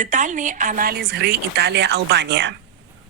Детальний аналіз гри Італія-Албанія.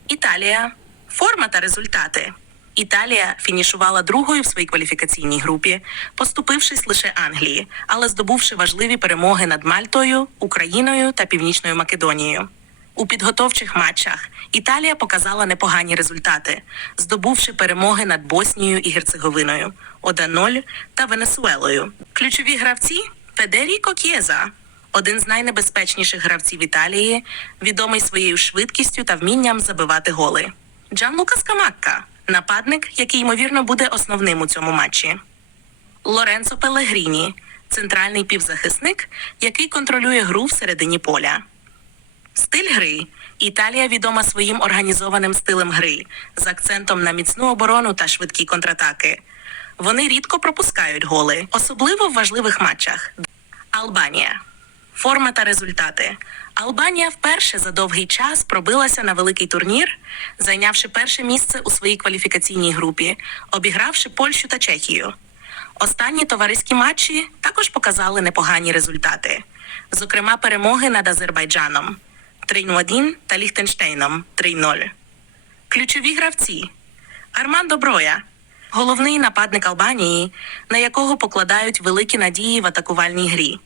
Італія. Форма та результати. Італія фінішувала другою в своїй кваліфікаційній групі, поступившись лише Англії, але здобувши важливі перемоги над Мальтою, Україною та Північною Македонією. У підготовчих матчах Італія показала непогані результати, здобувши перемоги над Боснією і Герцеговиною 1-0 та Венесуелою. Ключові гравці Федеріко К'єза, один з найнебезпечніших гравців Італії, відомий своєю швидкістю та вмінням забивати голи. Джанлука Скамакка, нападник, який ймовірно буде основним у цьому матчі. Лоренцо Пелегріні, центральний півзахисник, який контролює гру всередині поля. Стиль гри. Італія відома своїм організованим стилем гри з акцентом на міцну оборону та швидкі контратаки. Вони рідко пропускають голи, особливо в важливих матчах. Албанія. Форма та результати. Албанія вперше за довгий час пробилася на великий турнір, зайнявши перше місце у своїй кваліфікаційній групі, обігравши Польщу та Чехію. Останні товариські матчі також показали непогані результати, зокрема перемоги над Азербайджаном 3-1 та Ліхтенштейном 3-0. Ключові гравці Армандо Броя, головний нападник Албанії, на якого покладають великі надії в атакувальній грі.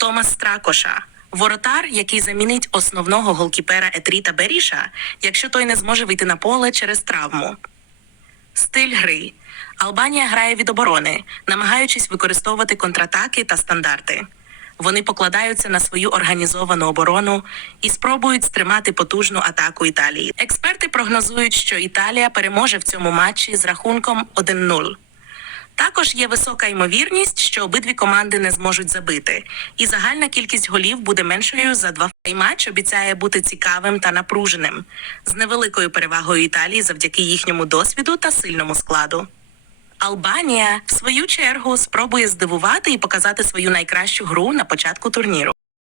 Томас Стракоша, воротар, який замінить основного голкіпера Етріта Беріша, якщо той не зможе вийти на поле через травму. Стиль гри. Албанія грає від оборони, намагаючись використовувати контратаки та стандарти. Вони покладаються на свою організовану оборону і спробують стримати потужну атаку Італії. Експерти прогнозують, що Італія переможе в цьому матчі з рахунком 1-0. Також є висока ймовірність, що обидві команди не зможуть забити, і загальна кількість голів буде меншою за два. Цей матч обіцяє бути цікавим та напруженим, з невеликою перевагою Італії завдяки їхньому досвіду та сильному складу. Албанія, в свою чергу, спробує здивувати і показати свою найкращу гру на початку турніру.